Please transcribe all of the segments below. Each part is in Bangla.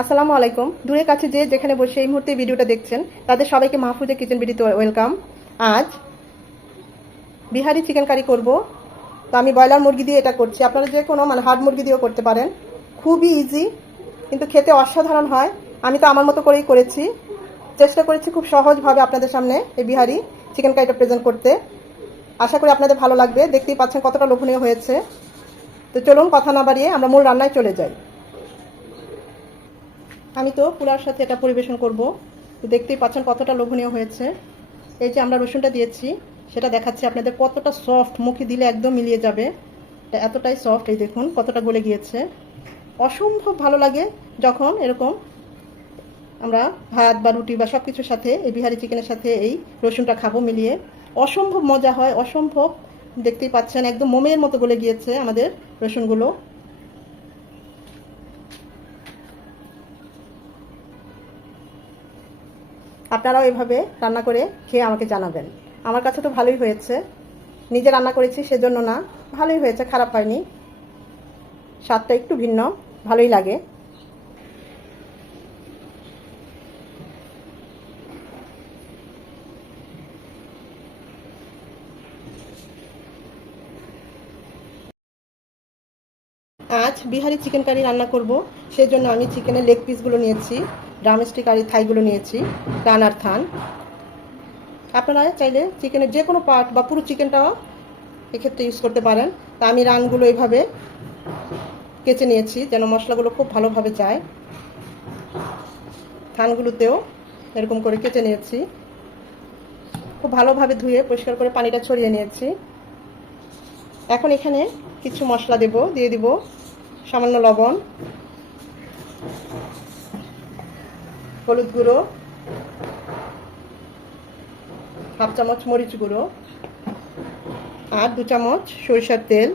আসসালামু আলাইকুম। দূরে কাছে যে যেখানে বসে এই মুহূর্তে ভিডিওটা দেখছেন, তাদের সবাইকে মাহফুজের কিচেন বিডিতে ওয়েলকাম আজ বিহারি চিকেন কারি করব। তো আমি ব্রয়লার মুরগি দিয়ে এটা করছি। আপনারা যে কোনো মানে হার্ড মুরগি দিয়েও করতে পারেন। খুবই ইজি কিন্তু খেতে অসাধারণ হয়। আমি তো আমার মতো করেই করেছি। চেষ্টা করেছি খুব সহজভাবে আপনাদের সামনে এই বিহারি চিকেন কারিটা প্রেজেন্ট করতে। আশা করি আপনাদের ভালো লাগবে। দেখতেই পাচ্ছেন কতটা লোভনীয় হয়েছে। তো চলুন, কথা না বাড়িয়ে আমরা মূল রান্নায় চলে যাই। আমি তো পোলার সাথে এটা পরিবেশন করব। দেখতেই পাচ্ছেন কতটা লোভনীয় হয়েছে। এই যে আমরা রসুনটা দিয়েছি, সেটা দেখাচ্ছি আপনাদের কতটা সফট মুখে দিলে একদম মিলিয়ে যাবে। এতটাই সফট এই দেখুন, কতটা গলে গিয়েছে। অসম্ভব ভালো লাগে যখন এরকম আমরা ভাত বা রুটি বা সব কিছুর সাথে, এই বিহারি চিকেনের সাথে এই রসুনটা খাব মিলিয়ে। অসম্ভব মজা হয়, অসম্ভব দেখতেই পাচ্ছেন, একদম মোমের মতো গলে গিয়েছে আমাদের রসুনগুলো। আপনারাও এভাবে রান্না করে খেয়ে আমাকে জানাবেন। আমার কাছে তো ভালোই হয়েছে। নিজে রান্না করেছি সেজন্য না। ভালোই হয়েছে, খারাপ হয়নি। স্বাদটা একটু ভিন্ন, ভালোই লাগে। আজ বিহারি চিকেন কারি রান্না করব। সেই জন্য আমি চিকেনের লেগ পিসগুলো নিয়েছি। ড্রামস্টিক আর এই থাইগুলো নিয়েছি রান আর থান। আপনারা চাইলে চিকেনের যে কোনো পার্ট বা পুরো চিকেনটাও এক্ষেত্রে ইউজ করতে পারেন। তা আমি রানগুলো এইভাবে কেচে নিয়েছি যেন মশলাগুলো খুব ভালোভাবে যায়। থানগুলোতেও এরকম করে কেটে নিয়েছি। খুব ভালোভাবে ধুয়ে পরিষ্কার করে পানিটা ছড়িয়ে নিয়েছি। এখন এখানে কিছু মশলা দেব, দিয়ে দিব সামান্য লবণ। হলুদ গুঁড়ো, হাফ চামচ মরিচ গুঁড়ো, আর দু চামচ সরিষার তেল।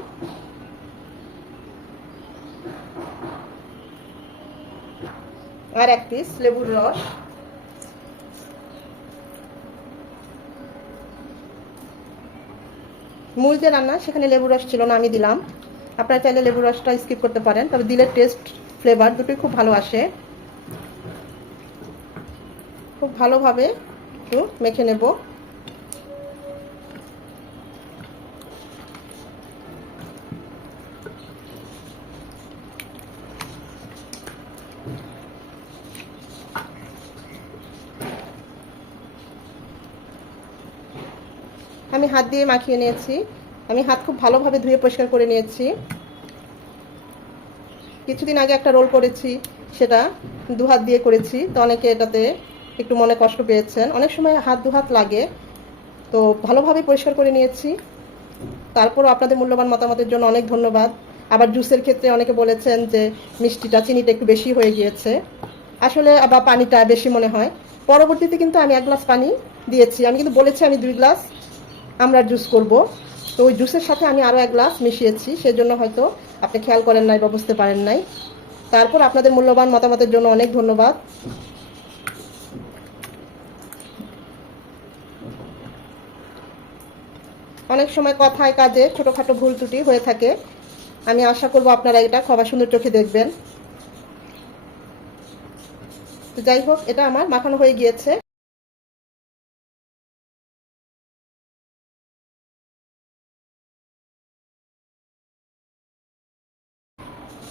আর এক পিস লেবুর রস। মূল যে রান্না, সেখানে লেবু রস ছিল না, আমি দিলাম। আপনারা চাইলে লেবু রসটা স্কিপ করতে পারেন, তবে দিলে টেস্ট ফ্লেভার দুটোই খুব ভালো আসে। খুব ভালোভাবে একটু মেখে নেব। আমি হাত দিয়ে মাখিয়ে নিয়েছি। আমি হাত খুব ভালোভাবে ধুয়ে পরিষ্কার করে নিয়েছি। কিছুদিন আগে একটা রোল করেছি, সেটা দু হাত দিয়ে করেছি। তো অনেকে এটাতে একটু মনে কষ্ট পেয়েছেন। অনেক সময় হাত দু হাত লাগে। তো ভালোভাবে পরিষ্কার করে নিয়েছি। তারপরও আপনাদের মূল্যবান মতামতের জন্য অনেক ধন্যবাদ। আবার জুসের ক্ষেত্রে অনেকে বলেছেন যে মিষ্টিটা, চিনিটা একটু বেশি হয়ে গিয়েছে। আসলে আবার পানিটা বেশি মনে হয়। পরবর্তীতে কিন্তু আমি এক গ্লাস পানি দিয়েছি। আমি কিন্তু বলেছি আমি দুই গ্লাস আমরা জুস করব। তো ওই জুসের সাথে আমি আরও এক গ্লাস মিশিয়েছি। সেজন্য হয়তো আপনি খেয়াল করেন নাই বা বুঝতে পারেন নাই। তারপর আপনাদের মূল্যবান মতামতের জন্য অনেক ধন্যবাদ। অনেক সময় কথায় কাজে, ছোটোখাটো ভুল ত্রুটি হয়ে থাকে। আমি আশা করব আপনারা এটা খবার সুন্দর চোখে দেখবেন। তো যাই হোক, এটা আমার, মাখানো হয়ে গিয়েছে।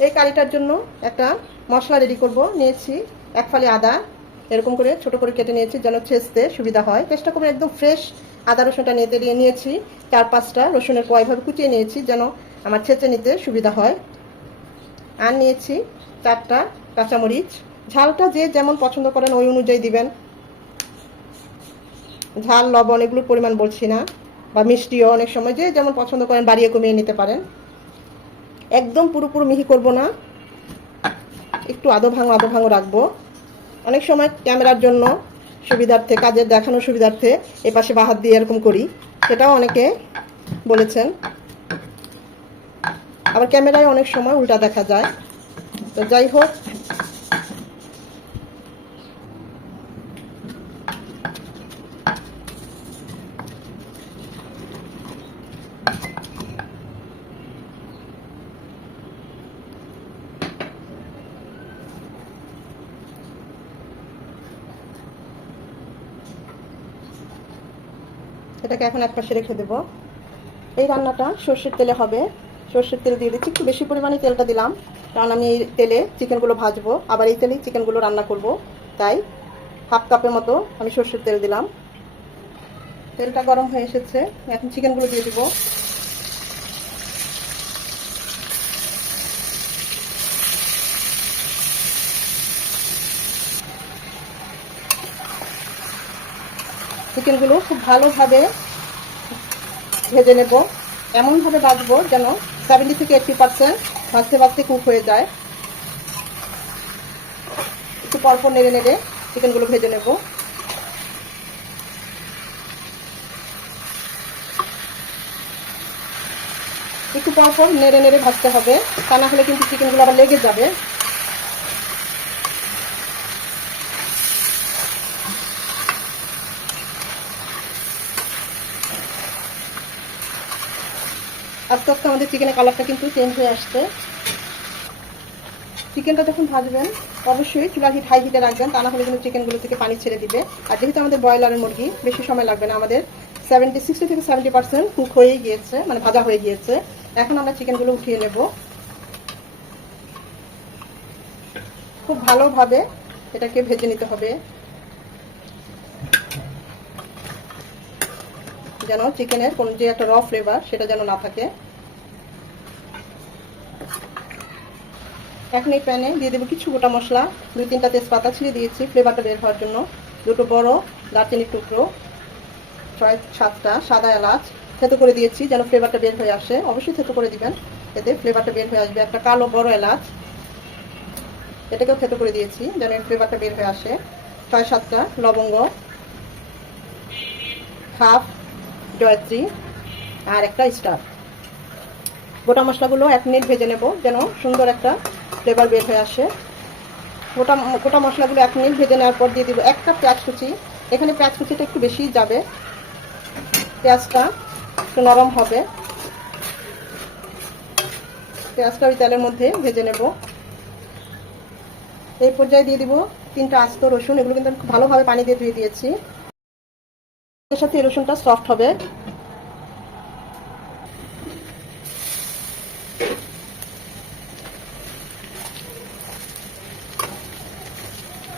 এই কারিটার জন্য একটা মশলা রেডি করব। নিয়েছি এক ফালি আদা। এরকম করে ছোট করে কেটে নিয়েছি, যেন ছেঁচতে সুবিধা হয়। চেষ্টা করবেন একদম ফ্রেশ আদা রসুনটা নিতে দিয়ে নিয়েছি। চার পাঁচটা রসুনের কোয়া এভাবে কুচিয়ে নিয়েছি যেন আমার ছেঁচে নিতে সুবিধা হয়। আর নিয়েছি চারটা কাঁচামরিচ। ঝালটা যে যেমন পছন্দ করেন ওই অনুযায়ী দিবেন। ঝাল, লবণ এগুলোর পরিমাণ বলছি না। বা মিষ্টিও অনেক সময় যে যেমন পছন্দ করেন বাড়িয়ে কমিয়ে নিতে পারেন। একদম পুরোপুরো মিহি করব না। একটু আদো ভাঙো আদো ভাঙো রাখব। অনেক সময় ক্যামেরার জন্য সুবিধার্থে, কাজের দেখানোর সুবিধার্থে এ পাশে বাহাত দিয়ে এরকম করি। সেটাও অনেকে বলেছেন। আবার ক্যামেরায় অনেক সময় উল্টা দেখা যায়। তো যাই হোক এটাকে এখন এক পাশে রেখে দেবো। এই রান্নাটা সর্ষের তেলে হবে। সর্ষের তেল দিয়ে দিচ্ছি। একটু বেশি পরিমাণে তেলটা দিলাম। কারণ আমি এই তেলে চিকেনগুলো ভাজবো। আবার এই তেলেই চিকেনগুলো রান্না করব। তাই হাফ কাপের মতো আমি সর্ষের তেল দিলাম। তেলটা গরম হয়ে এসেছে। এখন চিকেনগুলো দিয়ে দিব। চিকেনগুলো খুব ভালোভাবে ভেজে নেব। এমনভাবে বাজবো যেন সেভেন্টি থেকে এইটটি পার্সেন্ট ভাজতে ভাজতে কুক হয়ে যায়। একটু পরপর নেড়ে নেড়ে চিকেনগুলো ভেজে নেব। একটু পরপর নেড়ে নেড়ে ভাজতে হবে। তা না হলে কিন্তু চিকেনগুলো আবার লেগে যাবে। আস্তে আস্তে আমাদের চিকেনের কালারটা কিন্তু চেঞ্জ হয়ে আসছে। চিকেনটা যখন ভাজবেন, অবশ্যই চুলার হিট হাই হিটে রাখবেন, তা না হলে কিন্তু চিকেনগুলো থেকে পানি ছেড়ে দিবে। আর যেহেতু আমাদের ব্রয়লারের মুরগি, বেশি সময় লাগবে না, আমাদের সেভেন্টি সিক্সটি থেকে সেভেন্টি পার্সেন্ট কুক হয়ে গিয়েছে মানে ভাজা হয়ে গিয়েছে। এখন আমরা চিকেনগুলো উঠিয়ে নেব। খুব ভালোভাবে এটাকে ভেজে নিতে হবে। যেন চিকেনের কোন যে একটা র ফ্লেভার সেটা যেন না থাকে। এখন এই প্যানে দিয়ে দেবো কিছু গোটা মশলা, দুই তিনটা তেজপাতা ছিঁড়ে দিয়েছি ফ্লেভারটা বের হওয়ার জন্য। দুটো বড় দারচিনির টুকরো, ছয় সাতটা সাদা এলাচ থেতো করে দিয়েছি যেন ফ্লেভারটা বের হয়ে আসে। অবশ্যই থেতো করে দিবেন, এতে ফ্লেভারটা বের হয়ে আসবে। একটা কালো বড় এলাচ, এটাকেও থেতো করে দিয়েছি যেন ফ্লেভারটা বের হয়ে আসে। ছয় সাতটা লবঙ্গ হাফ জয়ত্রী আর একটা স্টার গোটা মশলাগুলো এক মিনিট ভেজে নেব যেন সুন্দর একটা ফ্লেভার বের হয়ে আসে। গোটা গোটা মশলাগুলো এক মিনিট ভেজে নেওয়ার পর দিয়ে দিব এক কাপ পেঁয়াজ কুচি। এখানে পেঁয়াজ কুচিটা একটু বেশি যাবে। পেঁয়াজটা একটু নরম হবে। পেঁয়াজটা ওই তেলের মধ্যে ভেজে নেব। এই পর্যায়ে দিয়ে দিব তিনটা আস্ত রসুন। এগুলো কিন্তু আমি ভালোভাবে পানি দিয়ে ধুয়ে দিয়েছি। এর সাথে রসুনটা সফট হবে।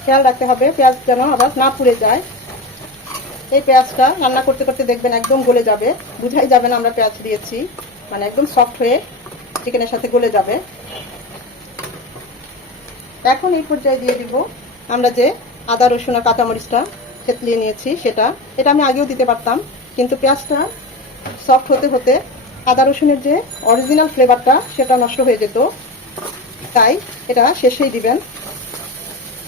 খেয়াল রাখতে হবে, পেঁয়াজ যেন আবার না পুড়ে যায়। এই পেঁয়াজটা রান্না করতে করতে দেখবেন একদম গলে যাবে। বুঝাই যাবে না আমরা পেঁয়াজ দিয়েছি। মানে একদম সফট হয়ে চিকেনের সাথে গলে যাবে। এখন এই পর্যায়ে দিয়ে দিব আমরা যে আদা, রসুন আর কাঁচামরিচটা। থেতলিয়ে নিয়েছি সেটা। এটা আমি আগেও দিতে পারতাম, কিন্তু পেঁয়াজটা সফট হতে হতে আদা রসুনের যে অরিজিনাল ফ্লেভারটা সেটা নষ্ট হয়ে যেত। তাই এটা শেষেই দিবেন।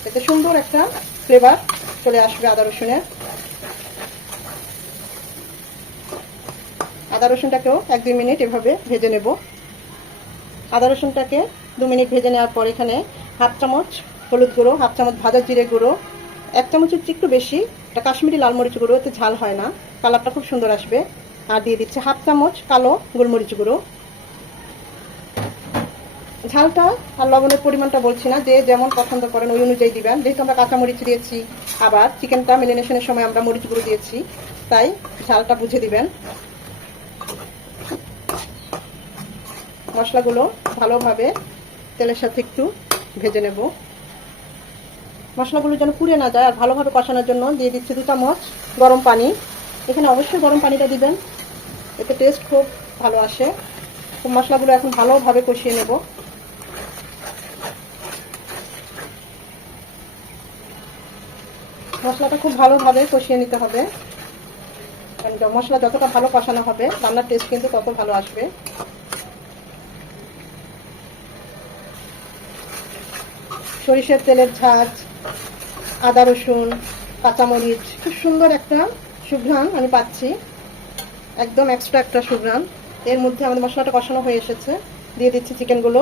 এতে সুন্দর একটা ফ্লেভার চলে আসবে আদা রসুনের। আদা রসুনটাকেও এক দুই মিনিট এভাবে ভেজে নেব। আদা রসুনটাকে দু মিনিট ভেজে নেওয়ার পর এখানে হাফ চামচ হলুদ গুঁড়ো, হাফ চামচ ভাজা জিরে গুঁড়ো এক চামচের একটু বেশি এটা কাশ্মীরি লাল মরিচ গুঁড়ো, এতে ঝাল হয় না, কালারটা খুব সুন্দর আসবে। আর দিয়ে দিচ্ছে হাফ চামচ কালো গোলমরিচ গুঁড়ো। ঝালটা আর লবণের পরিমাণটা বলছি না, যে যেমন পছন্দ করেন ওই অনুযায়ী দিবেন। যেহেতু আমরা কাঁচা মরিচ দিয়েছি, আবার চিকেনটা মেরিনেশনের সময় আমরা মরিচ গুঁড়ো দিয়েছি, তাই ঝালটা বুঝে দিবেন। মশলাগুলো ভালোভাবে তেলের সাথে একটু ভেজে নেব। মশলাগুলো যেন পুড়ে না যায় আর ভালোভাবে কষানোর জন্য দিয়ে দিচ্ছি দু চামচ গরম পানি। এখানে অবশ্যই গরম পানিটা দিবেন। এতে টেস্ট খুব ভালো আসে। মশলাগুলো এখন ভালোভাবে কষিয়ে নেব। মশলাটা খুব ভালোভাবে কষিয়ে নিতে হবে। মশলা যতটা ভালো কষানো হবে, রান্নার টেস্ট কিন্তু তত ভালো আসবে। সরিষার তেলের ঝাঁজ আদা রসুন, কাঁচামরিচ, খুব সুন্দর একটা সুঘ্রাণ আমি পাচ্ছি। একদম এক্সট্রা একটা সুঘ্রাণ। এর মধ্যে আমাদের মশলাটা কষানো হয়ে এসেছে। দিয়ে দিচ্ছি চিকেনগুলো।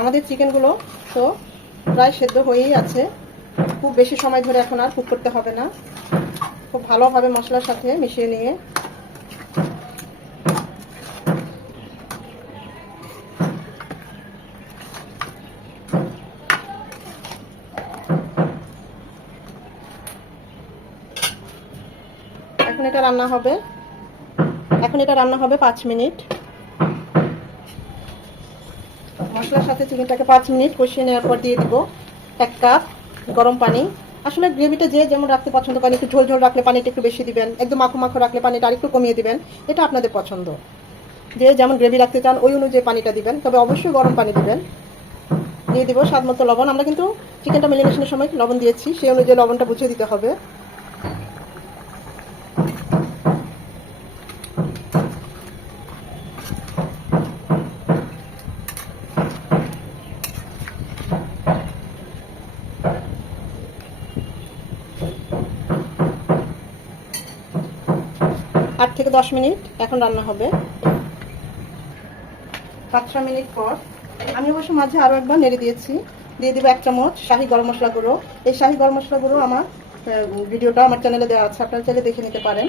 আমাদের চিকেনগুলো তো প্রায় সেদ্ধ হয়েই আছে। খুব বেশি সময় ধরে এখন আর কুক করতে হবে না। খুব ভালোভাবে মশলার সাথে মিশিয়ে নিয়ে রান্না হবে। এখন এটা রান্না হবে পাঁচ মিনিট। মশলার সাথে চিকেনটাকে পাঁচ মিনিট কষিয়ে নেওয়ার পর দিয়ে দিব এক কাপ গরম পানি। আসলে গ্রেভিটা যে যেমন রাখতে পছন্দ করেন একটু ঝোল ঝোল রাখলে পানিটা একটু বেশি দিবেন, একদম মাখো মাখো রাখলে পানিটা আরেকটু কমিয়ে দিবেন, এটা আপনাদের পছন্দ। যে যেমন গ্রেভি রাখতে চান, ওই অনুযায়ী পানিটা দিবেন, তবে অবশ্যই গরম পানি দিবেন। দিয়ে দিব স্বাদ মতো লবণ। আমরা কিন্তু চিকেনটা মেলিনেশনের সময় লবণ দিয়েছি, সেই অনুযায়ী লবণটা বুঝিয়ে দিতে হবে। আট থেকে দশ মিনিট এখন রান্না হবে। পাঁচ ছ মিনিট পর। আমি অবশ্য মাঝে আরও একবার নেড়ে দিয়েছি। দিয়ে দিব এক চামচ শাহি গরম মশলা গুঁড়ো। এই শাহি গরম মশলা গুঁড়ো আমার ভিডিওটা আমার চ্যানেলে দেওয়া আছে, আপনারা চাইলে দেখে নিতে পারেন।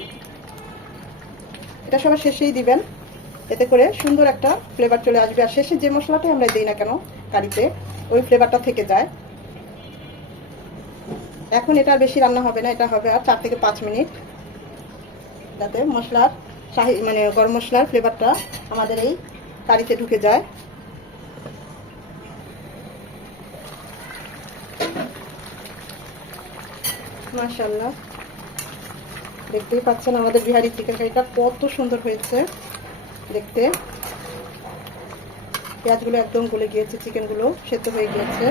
এটা সবার শেষেই দিবেন। এতে করে সুন্দর একটা ফ্লেভার চলে আসবে। আর শেষে যে মশলাটাই আমরা দিই না কেন, কারিতে, ওই ফ্লেভারটা থেকে যায়। এখন এটা বেশি রান্না হবে না, এটা হবে আর চার থেকে পাঁচ মিনিট। যাতে মশলার শাহি মানে গরম মশলার ফ্লেভারটা আমাদের এই কারিতে ঢুকে যায়। মাশাল্লাহ দেখতেই পাচ্ছেন আমাদের বিহারি চিকেন কারিটা কত সুন্দর হয়েছে। দেখতে। পেঁয়াজগুলো একদম গলে গিয়েছে, চিকেনগুলো সেদ্ধ হয়ে গিয়েছে।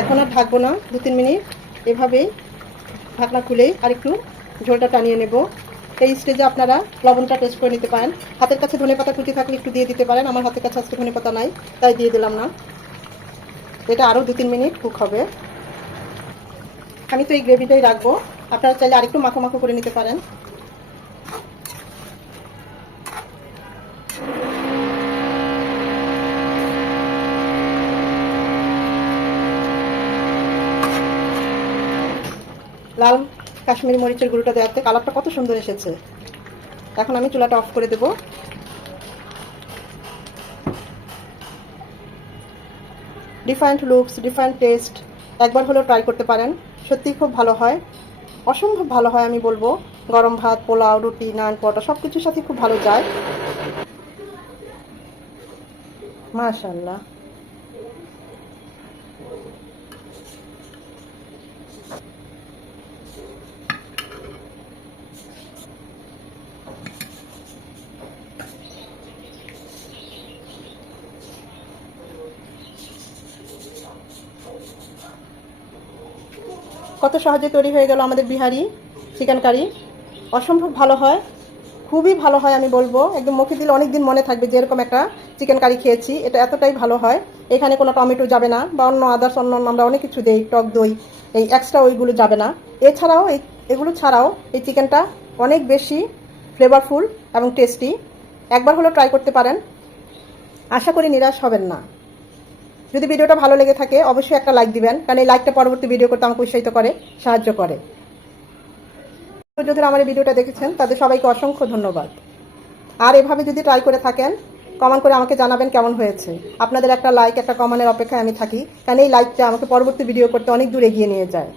এখন আর ঢাকবো না দু তিন মিনিট। এভাবেই ঢাকনা খুলেই আর একটু ঝোলটা টানিয়ে নেব। এই স্টেজে আপনারা লবণটা টেস্ট করে নিতে পারেন। হাতের কাছে ধনে পাতা কুটি থাকলে একটু দিয়ে দিতে পারেন। আমার হাতের কাছে আজকে ধনে পাতা নাই, তাই দিয়ে দিলাম না। এটা আরও দু তিন মিনিট কুক হবে। আমি তো এই গ্রেভিটাই রাখব। আপনারা চাইলে আরেকটু মাখো মাখো করে নিতে পারেন লাল কাশ্মীরি মরিচের গুঁড়োটা দেওয়াতে কালারটা কত সুন্দর এসেছে। এখন আমি চুলাটা অফ করে দেব। ডিফারেন্ট লুকস ডিফারেন্ট টেস্ট একবার হলেও ট্রাই করতে পারেন। সত্যিই খুব ভালো হয়। অসম্ভব ভালো হয় আমি বলব। গরম ভাত, পোলাও, রুটি, নান, পরোটা সব কিছুর সাথে খুব ভালো যায়। মাশাল্লাহ কত সহজে তৈরি হয়ে গেল আমাদের বিহারি চিকেন কারি অসম্ভব ভালো হয়, খুবই ভালো হয় আমি বলব। একদম মুখে দিলে অনেক দিন মনে থাকবে যে এরকম একটা চিকেন কারি খেয়েছি, এটা এতটাই ভালো হয়। এখানে কোনো টমেটো যাবে না, বা অন্য আদার্স অন্য আমরা অনেক কিছু দিই, টক দই, এই এক্সট্রা ওইগুলো যাবে না। এছাড়াও এই, এগুলো ছাড়াও এই চিকেনটা অনেক বেশি ফ্লেভারফুল এবং টেস্টি একবার হলেও ট্রাই করতে পারেন। আশা করি নিরাশ হবেন না। যদি ভিডিওটা ভালো লেগে থাকে, অবশ্যই একটা লাইক দিবেন, কারণ এই লাইকটা পরবর্তী ভিডিও করতে আমাকে উৎসাহিত করে, সাহায্য করে। যদি আমার এই ভিডিওটা দেখেছেন, তাদের সবাইকে অসংখ্য ধন্যবাদ। আর এভাবে যদি ট্রাই করে থাকেন কমেন্ট করে আমাকে জানাবেন কেমন হয়েছে। আপনাদের একটা লাইক একটা কমেন্টের অপেক্ষায় আমি থাকি, কারণ এই লাইকটা আমাকে পরবর্তী ভিডিও করতে অনেক দূর এগিয়ে নিয়ে যায়।